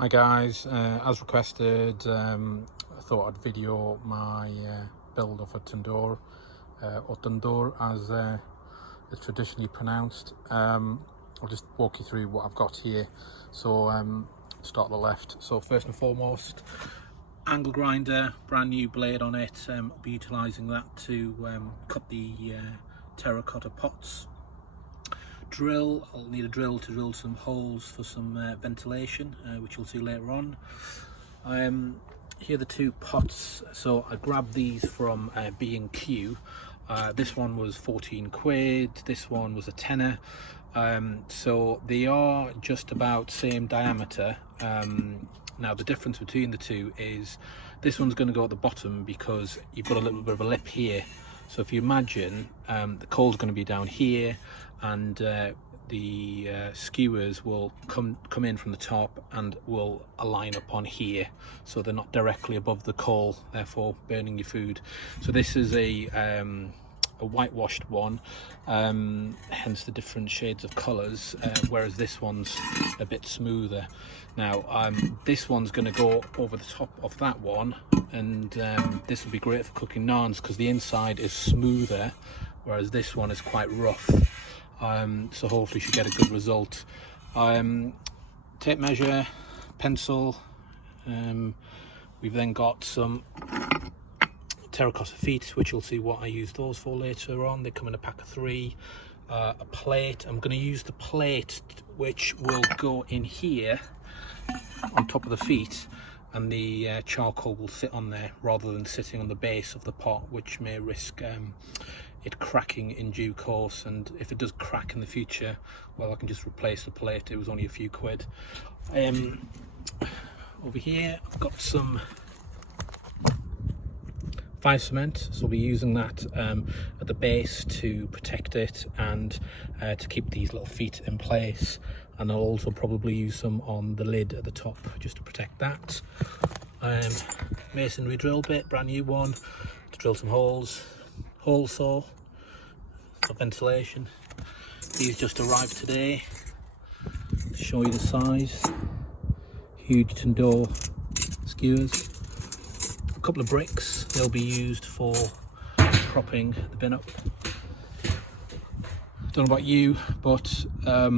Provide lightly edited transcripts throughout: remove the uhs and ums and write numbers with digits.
Hi guys, as requested, I thought I'd video my build of a tandoor, or tandoor as it's traditionally pronounced. I'll just walk you through what I've got here. So start on the left. So first and foremost, angle grinder, brand new blade on it. I'll be utilising that to cut the terracotta pots. I'll need a drill to drill some holes for some ventilation, which you'll see later on. Here are the two pots. So I grabbed these from B&Q. This one was 14 quid, this one was a tenner. So they are just about same diameter. Now the difference between the two is this one's going to go at the bottom because you've got a little bit of a lip here. So if you imagine, the coal's going to be down here, and the skewers will come in from the top and will align up on here, so they're not directly above the coal, therefore burning your food. So this is a whitewashed one, hence the different shades of colours, whereas this one's a bit smoother. Now this one's going to go over the top of that one, and this will be great for cooking naans because the inside is smoother, whereas this one is quite rough. So hopefully you should get a good result. Tape measure, pencil. We've then got some terracotta feet, which you'll see what I use those for later on. They come in a pack of 3. A plate. I'm going to use the plate which will go in here on top of the feet, and the charcoal will sit on there rather than sitting on the base of the pot, which may risk it cracking in due course. And if it does crack in the future, well, I can just replace the plate. It was only a few quid. Over here I've got some fire cement, so we'll be using that at the base to protect it and to keep these little feet in place, and I'll also probably use some on the lid at the top just to protect that. Masonry drill bit, brand new one, to drill some holes. Hole saw for ventilation. These just arrived today. To show you the size, huge tandoor skewers. A couple of bricks, they'll be used for propping the bin up. Don't know about you, but I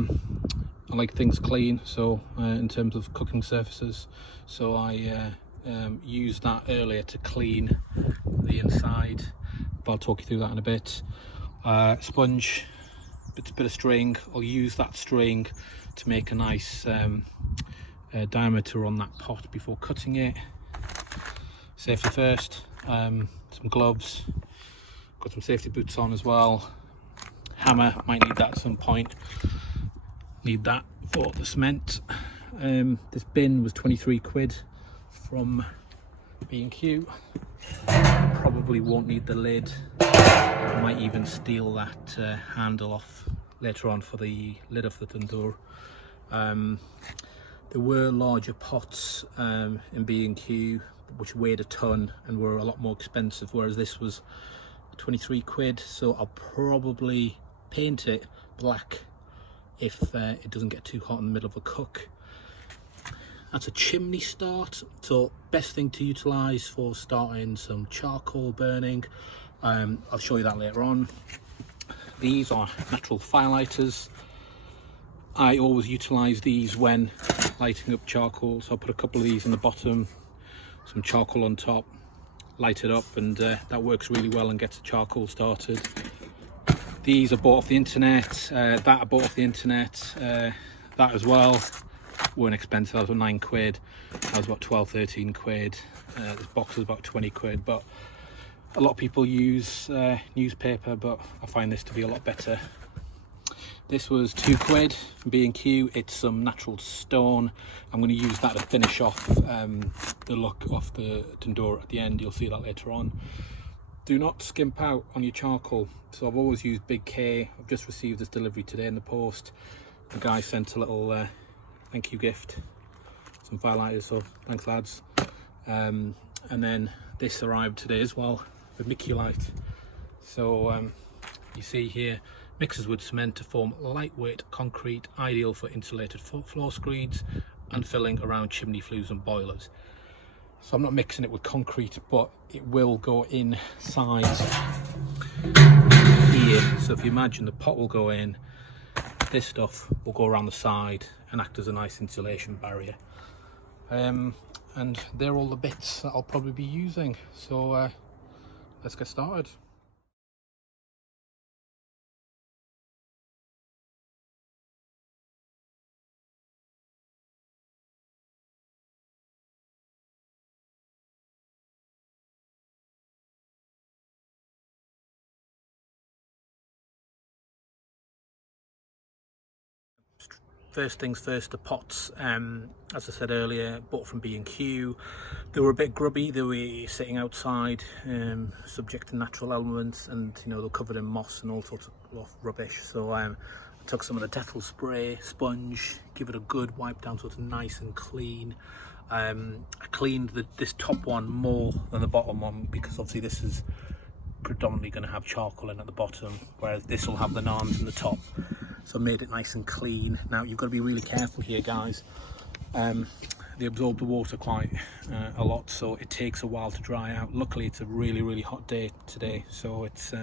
like things clean, so in terms of cooking surfaces, so I used that earlier to clean the inside, but I'll talk you through that in a bit. Sponge, bit of string. I'll use that string to make a nice diameter on that pot before cutting it. Safety first. Some gloves, got some safety boots on as well. Hammer, might need that at some point. Need that for the cement. This bin was 23 quid from B&Q. Probably won't need the lid. I might even steal that handle off later on for the lid of the tandoor. There were larger pots in B&Q which weighed a ton and were a lot more expensive, whereas this was 23 quid. So I'll probably paint it black if it doesn't get too hot in the middle of a cook. That's a chimney start, so best thing to utilise for starting some charcoal burning. I'll show you that later on. These are natural firelighters. I always utilise these when lighting up charcoal, so I'll put a couple of these in the bottom, some charcoal on top, light it up, and that works really well and gets the charcoal started. These are bought off the internet, that I bought off the internet, that as well. Weren't expensive, that was about 9 quid, that was about 12-13 quid. This box was about 20 quid, but a lot of people use newspaper, but I find this to be a lot better. This was 2 quid from B&Q. It's some natural stone. I'm going to use that to finish off the look of the tandoor at the end. You'll see that later on. Do not skimp out on your charcoal. So I've always used Big K. I've just received this delivery today in the post. The guy sent a little thank you gift, some firelighters, so thanks lads. And then this arrived today as well, with Mickey Light. So you see here, mixes with cement to form lightweight concrete, ideal for insulated floor screeds. and filling around chimney flues and boilers. So I'm not mixing it with concrete, but it will go inside here. So if you imagine, the pot will go in, this stuff will go around the side and act as a nice insulation barrier. And they're all the bits that I'll probably be using. So let's get started. First things first, the pots, as I said earlier, bought from B&Q. They were a bit grubby. They were sitting outside, subject to natural elements, and you know, they're covered in moss and all sorts of rubbish. So I took some of the Dettol spray, sponge, give it a good wipe down so it's nice and clean. I cleaned this top one more than the bottom one because obviously this is predominantly going to have charcoal in at the bottom, whereas this will have the naans in the top. So I made it nice and clean. Now you've got to be really careful here, guys. They absorb the water quite a lot, so it takes a while to dry out. Luckily it's a really hot day today, so it's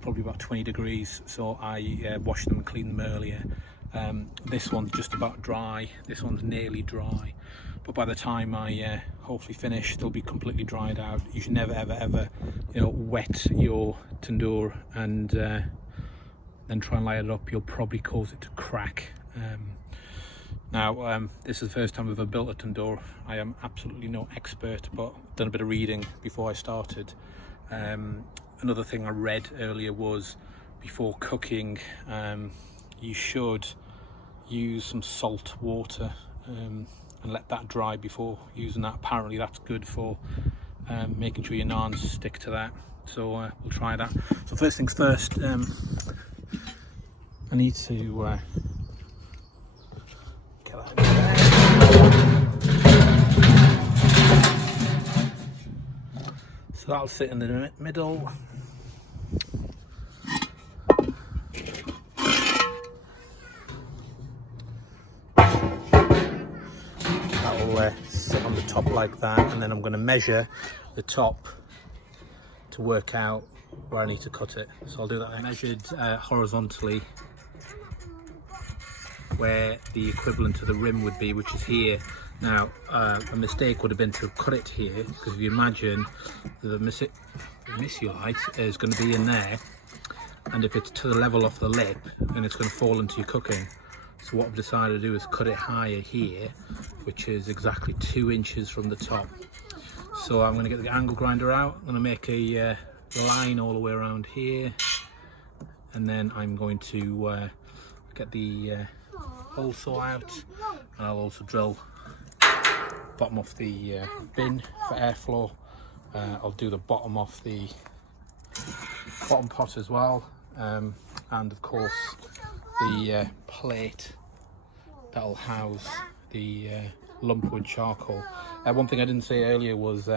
probably about 20 degrees, so I washed them and cleaned them earlier. This one's just about dry, this one's nearly dry, but by the time I hopefully finish, they'll be completely dried out. You should never ever you know, wet your tandoor and then try and light it up. You'll probably cause it to crack. Now this is the first time I've ever built a tandoor. I am absolutely no expert, but done a bit of reading before I started. Another thing I read earlier was before cooking you should use some salt water and let that dry before using that. Apparently that's good for making sure your naans stick to that, so we'll try that. So first things first, I need to get that in there. So that'll sit in the middle. That'll sit on the top like that, and then I'm going to measure the top to work out where I need to cut it. So I'll do that. I measured horizontally where the equivalent to the rim would be, which is here. Now a mistake would have been to cut it here, because if you imagine the Insulating is going to be in there, and if it's to the level of the lip, then it's going to fall into your cooking. So what I've decided to do is cut it higher here, which is exactly 2 inches from the top. So I'm going to get the angle grinder out. I'm going to make a line all the way around here, and then I'm going to get the hole saw out, and I'll also drill bottom of the bin for airflow. I'll do the bottom of the bottom pot as well, and of course the plate that'll house the lumpwood charcoal. One thing I didn't say earlier was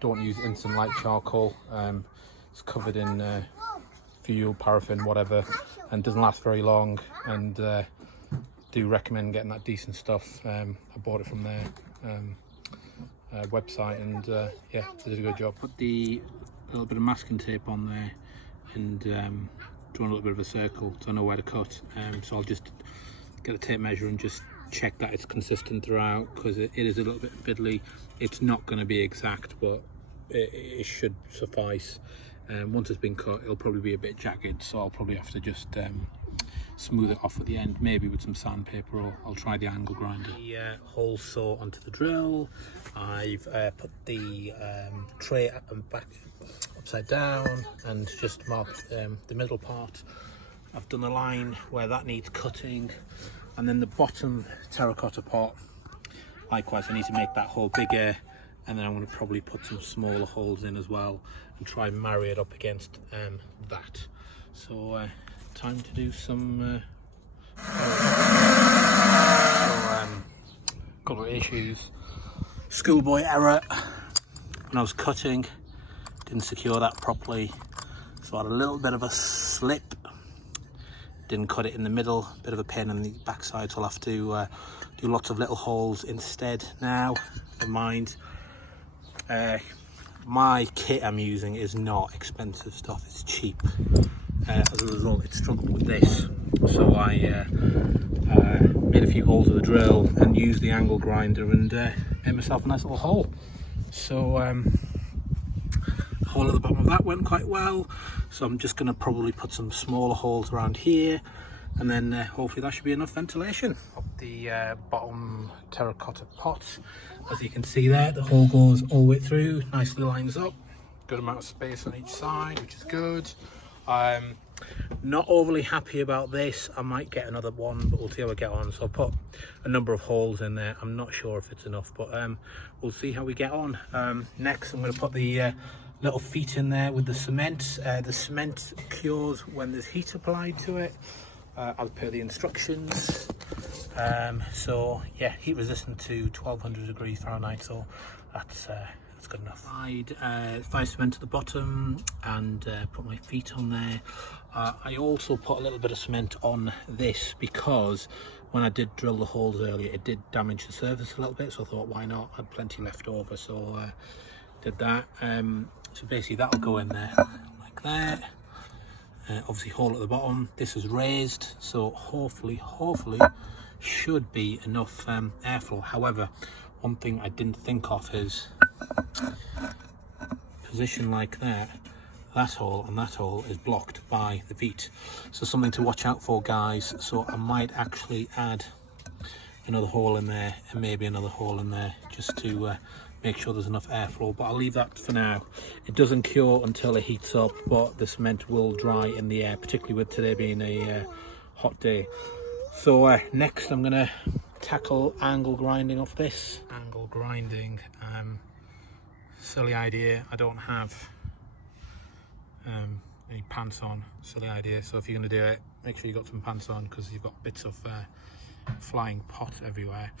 don't use instant light charcoal. It's covered in fuel, paraffin, whatever, and doesn't last very long, and do recommend getting that decent stuff. I bought it from their website, and yeah, they did a good job. Put the little bit of masking tape on there and drawn a little bit of a circle so I know where to cut. So I'll just get a tape measure and just check that it's consistent throughout, because it is a little bit fiddly. It's not going to be exact, but it should suffice. Once it's been cut, it'll probably be a bit jagged, so I'll probably have to just smooth it off at the end, maybe with some sandpaper, or I'll try the angle grinder. The hole saw onto the drill. I've put the tray back upside down and just marked the middle part. I've done a line where that needs cutting, and then the bottom terracotta pot, likewise I need to make that hole bigger, and then I'm going to probably put some smaller holes in as well and try and marry it up against that. So time to do some couple of issues. Schoolboy error when I was cutting, didn't secure that properly, so I had a little bit of a slip, didn't cut it in the middle, bit of a pain on the backside, so I'll have to do lots of little holes instead now. Never mind. My kit I'm using is not expensive stuff, it's cheap. As a result, it struggled with this, so I made a few holes with the drill and used the angle grinder and made myself a nice little hole. So the hole at the bottom of that went quite well, so I'm just going to probably put some smaller holes around here, and then hopefully that should be enough ventilation. Up the bottom terracotta pot, as you can see there, the hole goes all the way through, nicely lines up, good amount of space on each side, which is good. Not overly happy about this. I might get another one, but we'll see how I get on. So I'll put a number of holes in there. I'm not sure if it's enough, but we'll see how we get on. Next, I'm going to put the little feet in there with the cement. The cement cures when there's heat applied to it, as per the instructions. So yeah, heat resistant to 1200 degrees Fahrenheit, so that's good enough. Fire cement at the bottom and put my feet on there. I also put a little bit of cement on this because when I did drill the holes earlier, it did damage the surface a little bit, so I thought why not, I had plenty left over, so did that. So basically that'll go in there like that. Obviously hole at the bottom, this is raised, so hopefully should be enough airflow. However, one thing I didn't think of is position like that. That hole and that hole is blocked by the feet, so something to watch out for, guys. So I might actually add another hole in there and maybe another hole in there just to make sure there's enough airflow, but I'll leave that for now. It doesn't cure until it heats up, but the cement will dry in the air, particularly with today being a hot day. So next I'm gonna tackle angle grinding off this. Angle grinding, silly idea. I don't have any pants on, silly idea. So if you're going to do it, make sure you've got some pants on, because you've got bits of flying pot everywhere.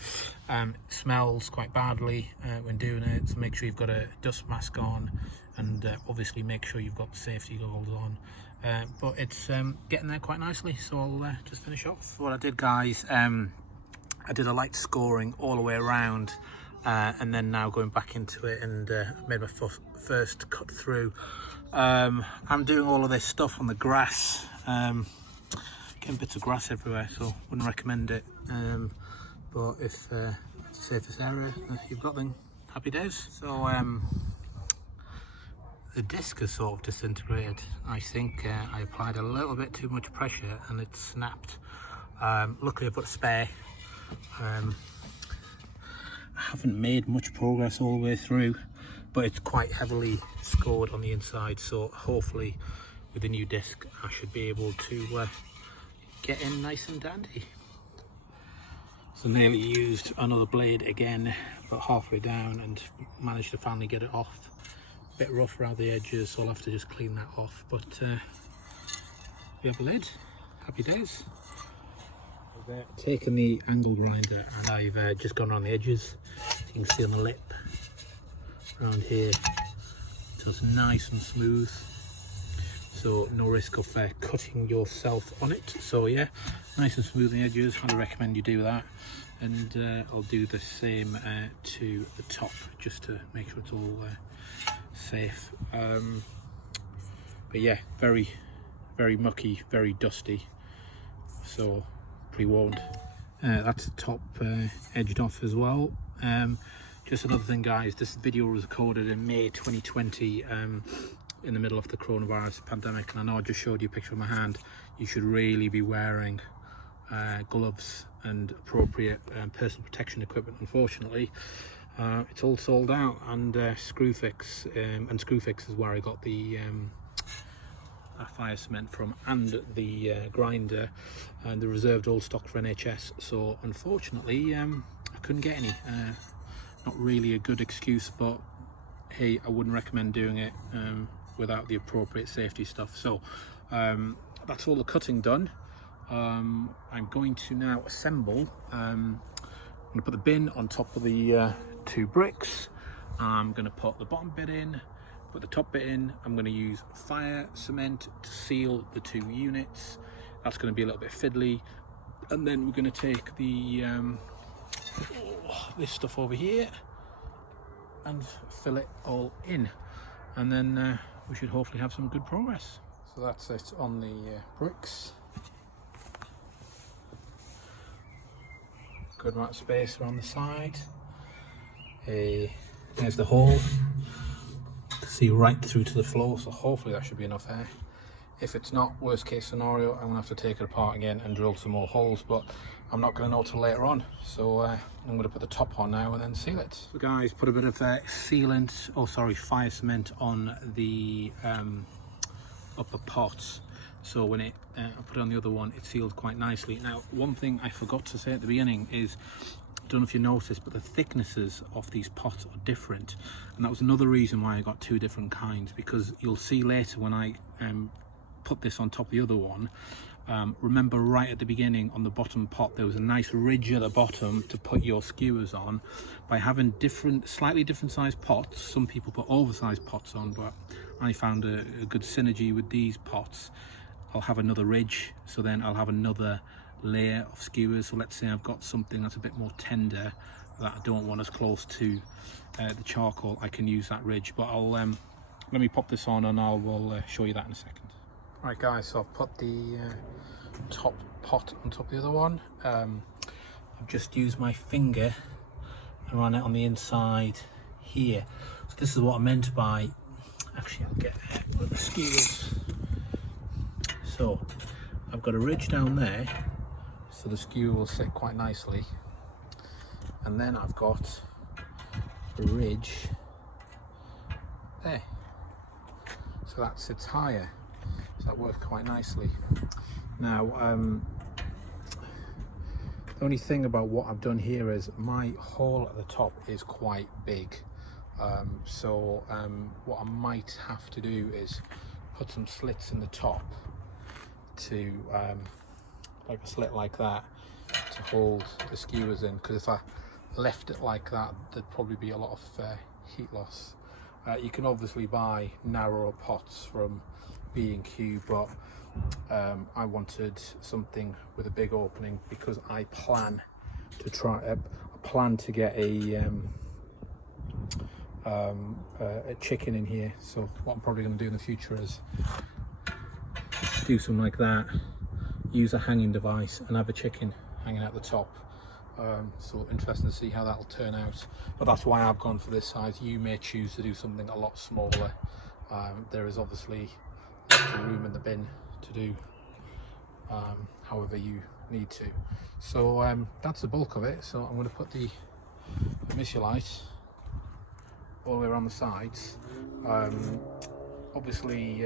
Smells quite badly when doing it, so make sure you've got a dust mask on, and obviously make sure you've got safety goggles on. But it's getting there quite nicely, so I'll just finish off. What I did, guys, I did a light scoring all the way around, and then now going back into it and made my first cut through. I'm doing all of this stuff on the grass, getting bits of grass everywhere, so wouldn't recommend it, but if it's a safest area, you've got them, happy days. So the disc has sort of disintegrated. I think I applied a little bit too much pressure and it snapped. Luckily I put a spare. I haven't made much progress all the way through, but it's quite heavily scored on the inside, so hopefully with the new disc I should be able to get in nice and dandy. So nearly used another blade again, but halfway down, and managed to finally get it off. A bit rough around the edges, so I'll have to just clean that off, but we have a lid. Happy days. I've taken the angle grinder and I've just gone around the edges. You can see on the lip around here, so it's nice and smooth, so no risk of cutting yourself on it. So yeah, nice and smooth on the edges. I'd recommend you do that, and I'll do the same to the top, just to make sure it's all safe. But yeah, very mucky, very dusty, so pre-warned. That's the top edged off as well. Just another thing, guys, this video was recorded in May 2020, in the middle of the coronavirus pandemic, and I know I just showed you a picture of my hand. You should really be wearing gloves and appropriate personal protection equipment. Unfortunately, it's all sold out, and Screwfix, and Screwfix is where I got the fire cement from, and the grinder, and the reserved all stock for NHS. So unfortunately I couldn't get any. Not really a good excuse, but hey, I wouldn't recommend doing it without the appropriate safety stuff. So that's all the cutting done. I'm going to now assemble. I'm going to put the bin on top of the 2 bricks. I'm going to put the bottom bit in, put the top bit in. I'm going to use fire cement to seal the 2 units, That's going to be a little bit fiddly. And then we're going to take the this stuff over here and fill it all in, and then we should hopefully have some good progress. So that's it on the bricks. Good amount of space around the side. There's the hole. See right through to the floor, so hopefully that should be enough air. If it's not, worst case scenario, I'm gonna have to take it apart again and drill some more holes, but I'm not gonna know till later on. So I'm gonna put the top on now and then seal it. So guys, put a bit of sealant, fire cement on the upper pot. So when I put it on the other one, it sealed quite nicely. Now, one thing I forgot to say at the beginning is, I don't know if you noticed, but the thicknesses of these pots are different, and that was another reason why I got two different kinds, because you'll see later when I put this on top of the other one, remember right at the beginning on the bottom pot there was a nice ridge at the bottom to put your skewers on. By having slightly different sized pots, some people put oversized pots on, but I found a good synergy with these pots. I'll have another ridge, so then I'll have another layer of skewers. So let's say I've got something that's a bit more tender that I don't want as close to the charcoal, I can use that ridge. But I'll let me pop this on and I'll show you that in a second. Right guys, so I've put the top pot on top of the other one. I've just used my finger and run it on the inside here. So this is what I meant by, actually I'll get one of the skewers. So I've got a ridge down there, so the skewer will sit quite nicely, and then I've got a ridge there, so that sits higher, so that works quite nicely. Now the only thing about what I've done here is my hole at the top is quite big, so what I might have to do is put some slits in the top to like a slit like that to hold the skewers in, because if I left it like that there'd probably be a lot of heat loss. You can obviously buy narrower pots from B&Q, but I wanted something with a big opening because I plan to get a chicken in here. So what I'm probably going to do in the future is do something like that, use a hanging device and have a chicken hanging out the top. So interesting to see how that'll turn out, but that's why I've gone for this size. You may choose to do something a lot smaller. There is obviously lots of room in the bin to do however you need to. So that's the bulk of it. So I'm going to put the Insulating all the way around the sides. Obviously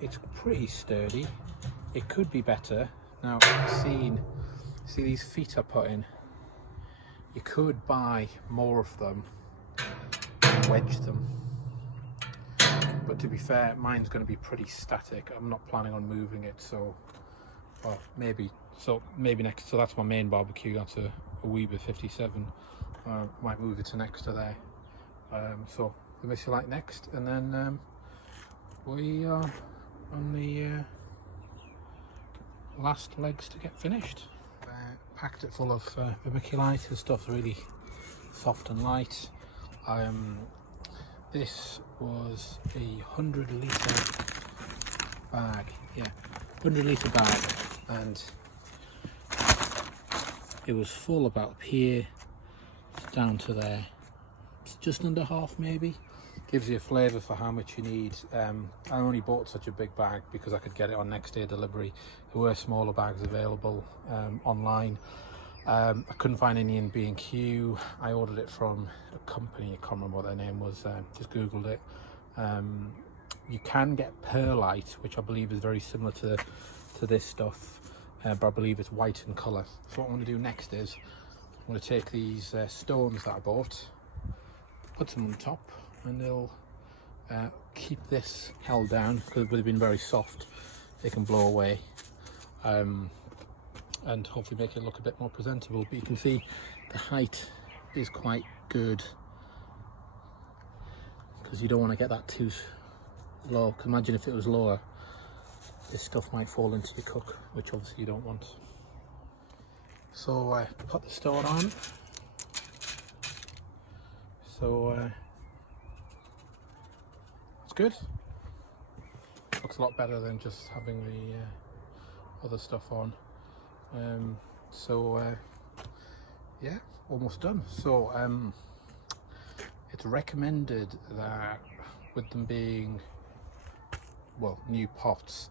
it's pretty sturdy. It could be better. Now, see these feet I put in? You could buy more of them and wedge them. But to be fair, mine's going to be pretty static. I'm not planning on moving it, so maybe next. So that's my main barbecue. That's a Weber 57. Might move it to next to there. So the Insulating next, and then we are on the last legs to get finished. Packed it full of vermiculite. The stuff's really soft and light. This was a 100 litre bag, 100 litre bag, and it was full about up here down to there. It's just under half maybe. Gives you a flavour for how much you need. I only bought such a big bag because I could get it on next day delivery. There were smaller bags available online. I couldn't find any in B&Q. I ordered it from a company, I can't remember what their name was, just googled it. You can get perlite, which I believe is very similar to this stuff, but I believe it's white in colour. So what I'm going to do next is I'm going to take these stones that I bought, put them on the top, and they'll keep this held down because they've been very soft. They can blow away and hopefully make it look a bit more presentable. But you can see the height is quite good because you don't want to get that too low. Imagine if it was lower, this stuff might fall into your cook, which obviously you don't want. So put the stove on. So it's good. Looks a lot better than just having the other stuff on. Yeah, almost done. So it's recommended that with them being, well, new pots,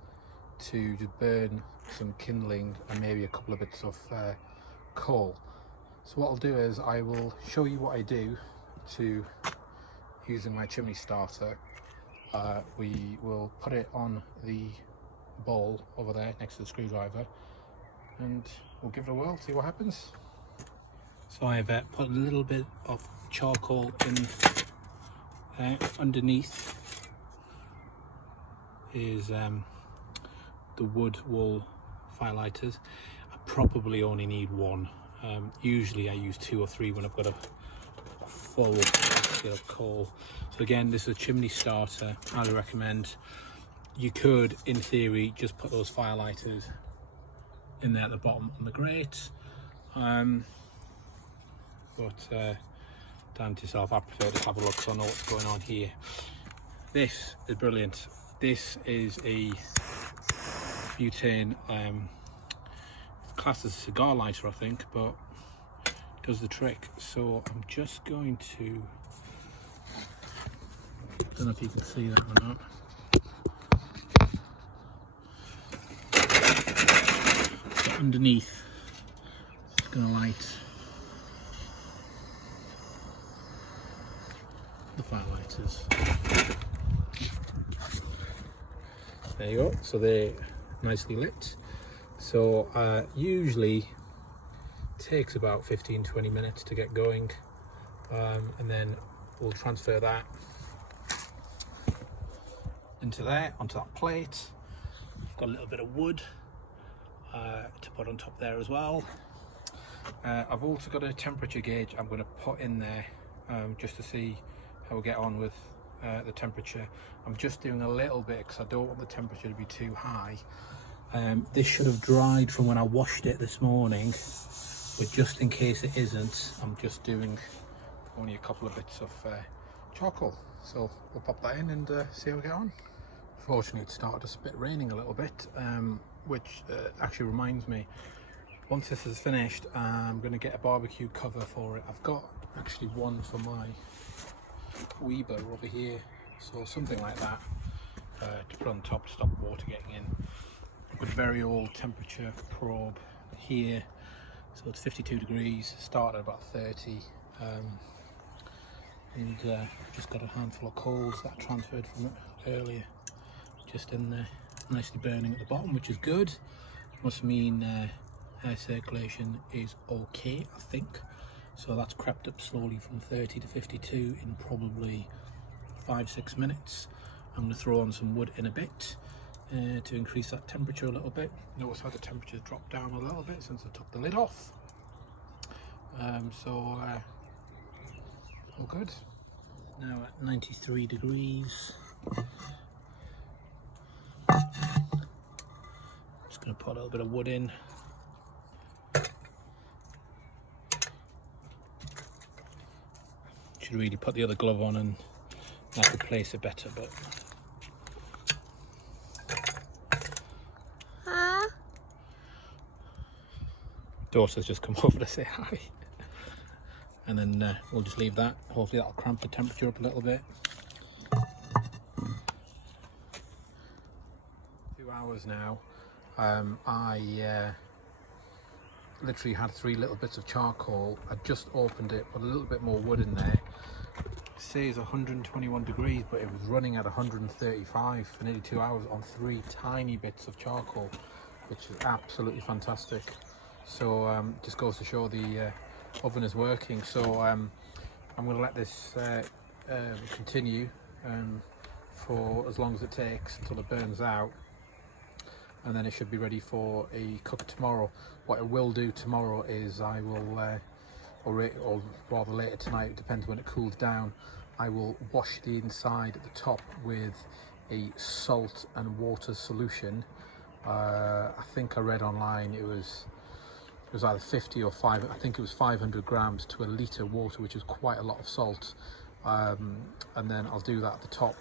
to just burn some kindling and maybe a couple of bits of coal. So what I'll do is I will show you what I do to using my chimney starter. We will put it on the bowl over there next to the screwdriver and we'll give it a whirl, see what happens. So I've put a little bit of charcoal in underneath is the wood wool firelighters. I probably only need one. Usually I use 2 or 3 when I've got a full basket of coal. So again, this is a chimney starter. Highly recommend. You could, in theory, just put those firelighters in there at the bottom on the grate. But damn to yourself, I prefer to have a look so I know what's going on here. This is brilliant. This is a butane, classed as a cigar lighter, I think, but does the trick. So I'm just going to, don't know if you can see that or not. So underneath, it's going to light the firelighters. There you go. So they're nicely lit. So usually takes about 15-20 minutes to get going, and then we'll transfer that into there, onto that plate. I've got a little bit of wood to put on top there as well. I've also got a temperature gauge I'm going to put in there just to see how we get on with the temperature. I'm just doing a little bit because I don't want the temperature to be too high. This should have dried from when I washed it this morning, but just in case it isn't, I'm just doing only a couple of bits of charcoal. So we'll pop that in and see how we get on. Fortunately, it started a bit raining a little bit, which actually reminds me, once this is finished, I'm going to get a barbecue cover for it. I've got actually one for my Weber over here, so something like that to put on top to stop water getting in. I've got a very old temperature probe here, so it's 52 degrees, started at about 30, and just got a handful of coals that I transferred from earlier, just in there, nicely burning at the bottom, which is good. Must mean air circulation is okay, I think. So that's crept up slowly from 30 to 52 in probably 5-6 minutes. I'm going to throw on some wood in a bit to increase that temperature a little bit. Notice how the temperature's dropped down a little bit since I took the lid off. All good. Now at 93 degrees. Just going to put a little bit of wood in. Should really put the other glove on and I could place it better, but daughter's just come over to say hi, and then we'll just leave that. Hopefully that'll cramp the temperature up a little bit. 2 hours now. I literally had 3 little bits of charcoal. I just opened it, put a little bit more wood in there. It says 121 degrees, but it was running at 135 for nearly 2 hours on 3 tiny bits of charcoal, which is absolutely fantastic. So just goes to show the oven is working. So I'm going to let this continue for as long as it takes until it burns out, and then it should be ready for a cook tomorrow. What I will do tomorrow is I will, or rather later tonight, it depends when it cools down, I will wash the inside at the top with a salt and water solution I think I read online it was either 50 or 5, I think it was 500 grams to a litre water, which is quite a lot of salt. And then I'll do that at the top,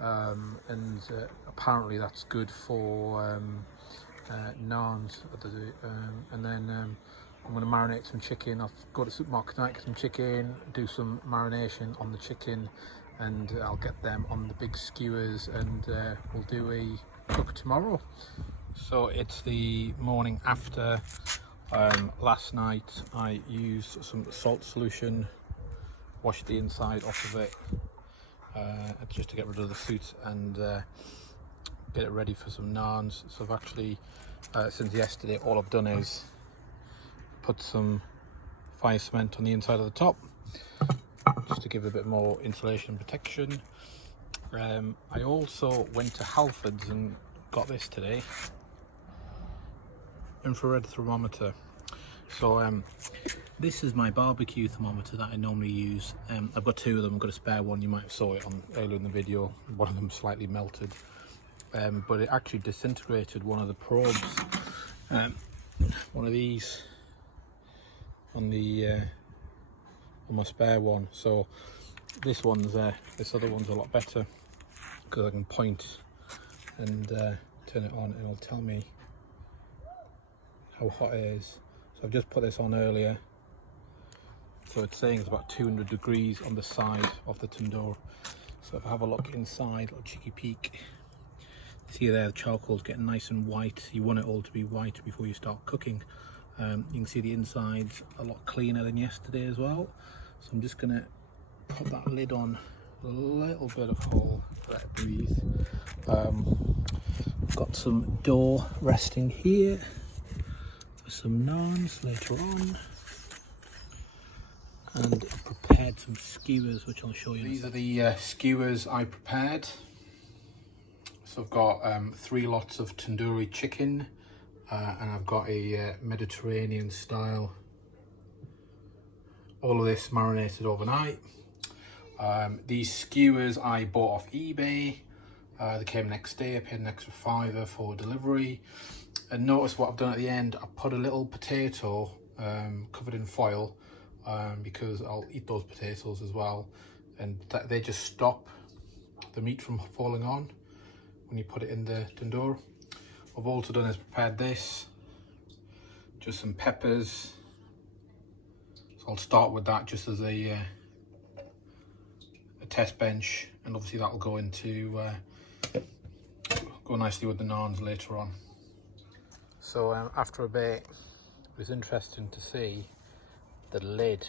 and apparently that's good for naans. And then I'm going to marinate some chicken. I've got to the supermarket tonight, get some chicken, do some marination on the chicken, and I'll get them on the big skewers, and we'll do a cook tomorrow. So it's the morning after. Last night I used some salt solution, washed the inside off of it, just to get rid of the soot and get it ready for some naans. So I've actually, since yesterday, all I've done is put some fire cement on the inside of the top, just to give it a bit more insulation and protection. I also went to Halfords and got this today, infrared thermometer. So this is my barbecue thermometer that I normally use. I've got two of them. I've got a spare one. You might have saw it on earlier in the video. One of them slightly melted, but it actually disintegrated one of the probes. One of these on the on my spare one. So this other one's a lot better, because I can point and turn it on, and it'll tell me how hot it is. So I've just put this on earlier, so it's saying it's about 200 degrees on the side of the tandoor. So if I have a look inside, a cheeky peek, see there the charcoal's getting nice and white. You want it all to be white before you start cooking. You can see the inside's a lot cleaner than yesterday as well. So I'm just gonna put that lid on a little bit of hole, let it breathe. Got some dough resting here for some naans later on, and I prepared some skewers, which I'll show you. These are the skewers I prepared. So I've got 3 lots of tandoori chicken, and I've got a Mediterranean style. All of this marinated overnight. These skewers I bought off eBay. They came next day. I paid an extra £5 for delivery. And notice what I've done at the end. I put a little potato covered in foil, because I'll eat those potatoes as well, and they just stop the meat from falling on when you put it in the tandoor. What I've also done is prepared this, just some peppers. So I'll start with that just as a test bench, and obviously that'll go into go nicely with the naans later on. So after a bit, it was interesting to see the lid,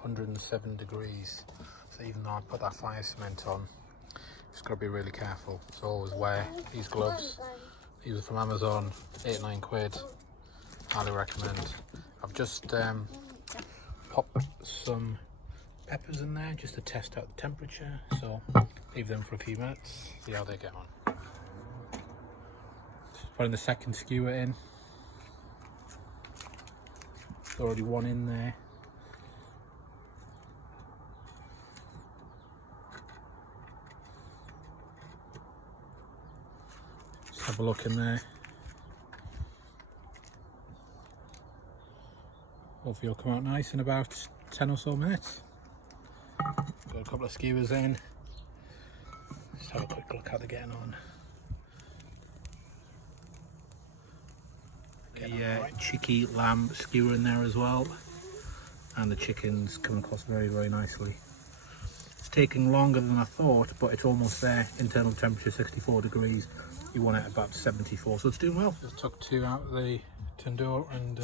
107 degrees. So even though I put that fire cement on, just got to be really careful. So always wear these gloves. These are from Amazon, 8-9 quid. Highly recommend. I've just popped some peppers in there just to test out the temperature. So leave them for a few minutes, see how they get on. Putting the second skewer in. There's already one in there. Just have a look in there. Hopefully it'll come out nice in about 10 or so minutes. Got a couple of skewers in. Just have a quick look how they're getting on. The cheeky lamb skewer in there as well, and the chicken's coming across very, very nicely. It's taking longer than I thought, but it's almost there. Internal temperature 64 degrees. You want it at about 74, so it's doing well. Just took 2 out of the tandoor, and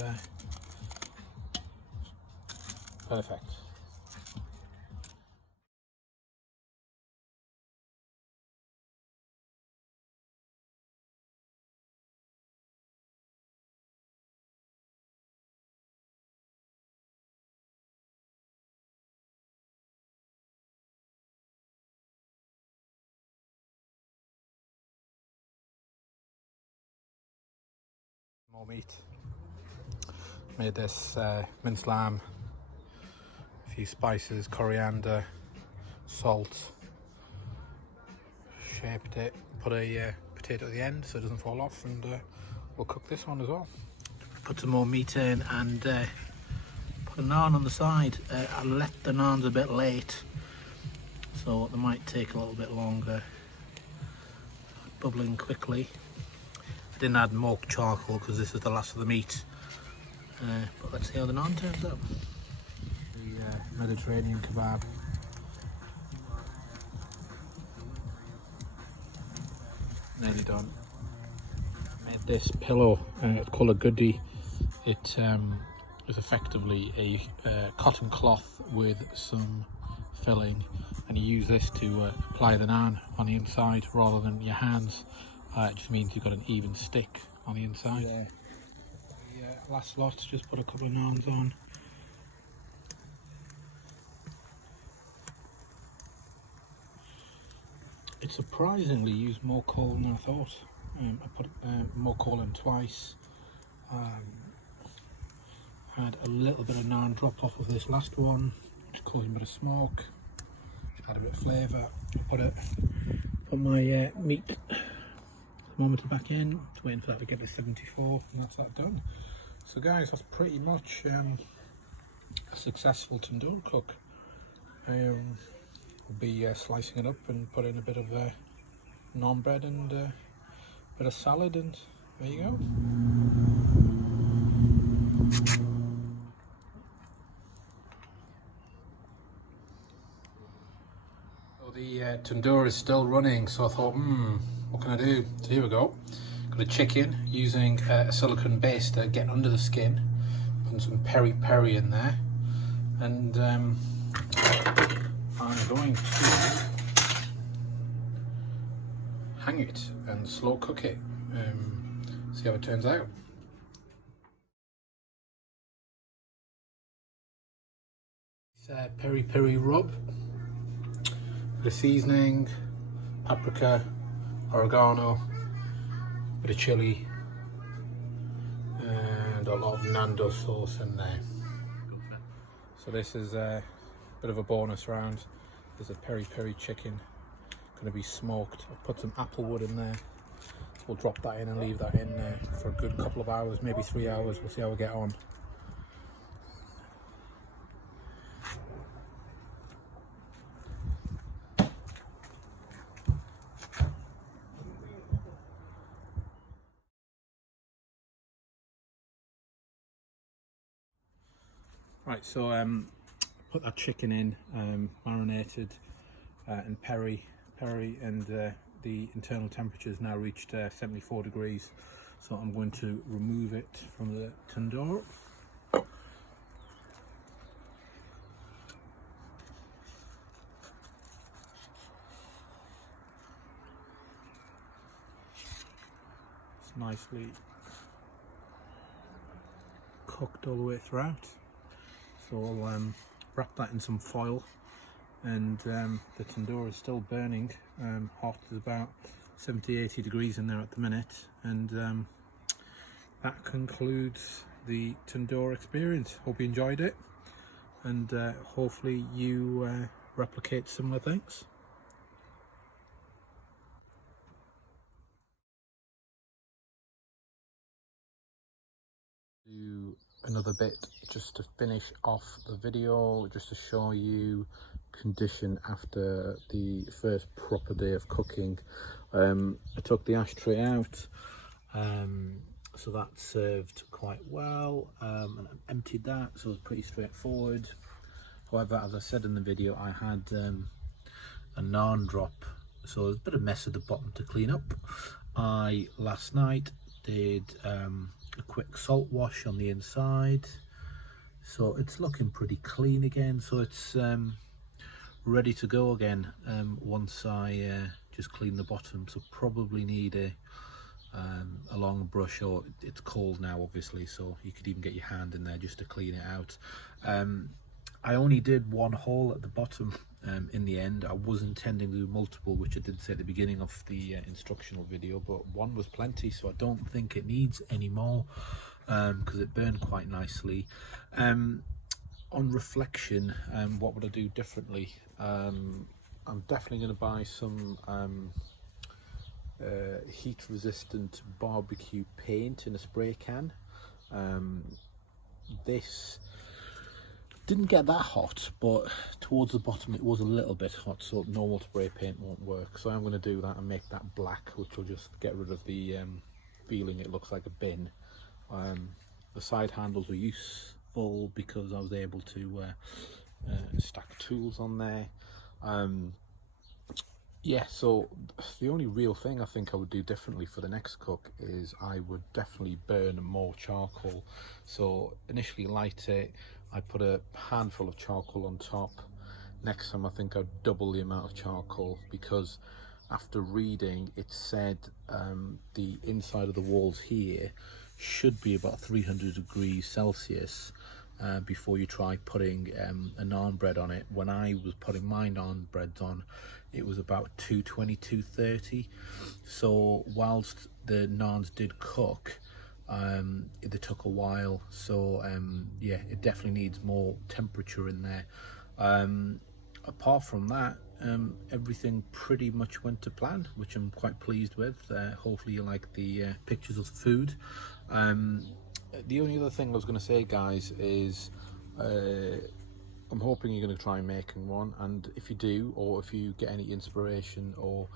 perfect. More meat. Made this minced lamb, a few spices, coriander, salt. Shaped it, put a potato potato at the end so it doesn't fall off, and we'll cook this one as well. Put some more meat in and put a naan on the side. I left the naans a bit late, so they might take a little bit longer. Bubbling quickly. I didn't add more charcoal because this is the last of the meat. But let's see how the naan turns out. The Mediterranean kebab. Nearly done. Made this pillow. It's called a goodie. It is effectively a cotton cloth with some filling, and you use this to apply the naan on the inside rather than your hands. It just means you've got an even stick on the inside. The last lot, just put a couple of naans on. It surprisingly used more coal than I thought. I put more coal in twice. Had a little bit of naan dropped off of this last one, which caused a bit of smoke. Add a bit of flavour. I put my meat thermometer back in. Just waiting for that to get to 74, and that's that done. So guys, that's pretty much a successful tandoor cook. We'll be slicing it up and put in a bit of naan bread and a bit of salad, and there you go. So the tandoor is still running, so I thought, what can I do? So here we go. Got a chicken using a silicone base to get under the skin. Putting some peri peri in there, and I'm going to hang it and slow cook it. See how it turns out. It's peri peri rub, bit of seasoning, paprika, oregano, bit of chili, and a lot of Nando sauce in there. So this is a bit of a bonus round. There's a peri peri chicken, going to be smoked. I've put some apple wood in there. So we'll drop that in and leave that in there for a good couple of hours, maybe 3 hours. We'll see how we get on. Right, so put that chicken in, marinated in peri, and the internal temperature has now reached 74 degrees. So I'm going to remove it from the tandoor. It's nicely cooked all the way throughout. So I'll wrap that in some foil, and the tandoor is still burning hot. There's about 70-80 degrees in there at the minute, and that concludes the tandoor experience. Hope you enjoyed it, and hopefully you replicate similar things. Do another bit just to finish off the video, just to show you condition after the first proper day of cooking. I took the ashtray out, so that served quite well, and I emptied that, so it's pretty straightforward. However, as I said in the video, I had a naan drop, so there's a bit of mess at the bottom to clean up. I last night did a quick salt wash on the inside, so it's looking pretty clean again, so it's ready to go again once I just clean the bottom. So probably need a long brush, or it's cold now obviously, so you could even get your hand in there just to clean it out. I only did one hole at the bottom in the end. I was intending to do multiple, which I did say at the beginning of the instructional video, but one was plenty, so I don't think it needs any more because it burned quite nicely. On reflection, what would I do differently? I'm definitely going to buy some heat resistant barbecue paint in a spray can. This didn't get that hot, but towards the bottom it was a little bit hot, so normal spray paint won't work. So I'm going to do that and make that black, which will just get rid of the feeling it looks like a bin. The side handles were useful because I was able to stack tools on there. Yeah, so the only real thing I think I would do differently for the next cook is I would definitely burn more charcoal. So initially light it, I put a handful of charcoal on top. Next time I think I'd double the amount of charcoal, because after reading it said the inside of the walls here should be about 300 degrees Celsius before you try putting a naan bread on it. When I was putting my naan breads on, it was about 220, 230. So whilst the naans did cook, they took a while. So yeah, it definitely needs more temperature in there. Apart from that, everything pretty much went to plan, which I'm quite pleased with. Hopefully you like the pictures of the food. The only other thing I was going to say, guys, is I'm hoping you're going to try making one, and if you do, or if you get any inspiration, or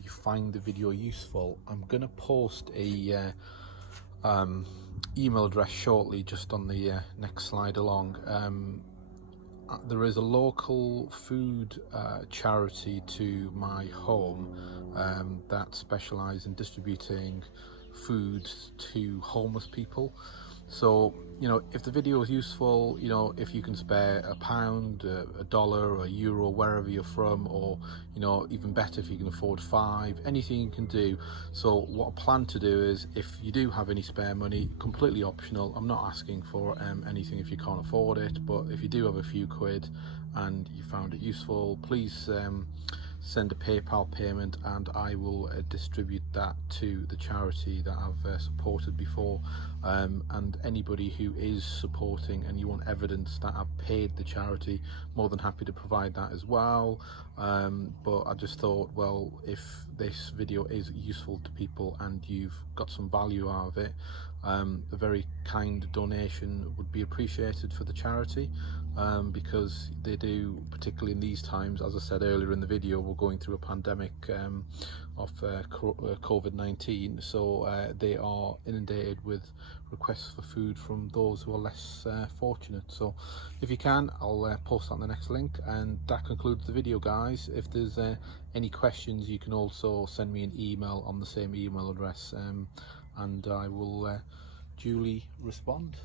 you find the video useful, I'm going to post a email address shortly, just on the next slide along. There is a local food charity to my home that specialise in distributing food to homeless people. So, you know, if the video is useful, you know, if you can spare £1, $1, or €1, wherever you're from, or, you know, even better if you can afford 5, anything you can do. So what I plan to do is, if you do have any spare money, completely optional, I'm not asking for anything if you can't afford it, but if you do have a few quid and you found it useful, please send a PayPal payment, and I will distribute that to the charity that I've supported before. And anybody who is supporting and you want evidence that I've paid the charity, more than happy to provide that as well. But I just thought, well, if this video is useful to people and you've got some value out of it, a very kind donation would be appreciated for the charity, because they do, particularly in these times, as I said earlier in the video, we're going through a pandemic of COVID-19, so they are inundated with requests for food from those who are less fortunate. So if you can, I'll post on the next link, and that concludes the video, guys. If there's any questions, you can also send me an email on the same email address, and I will duly respond.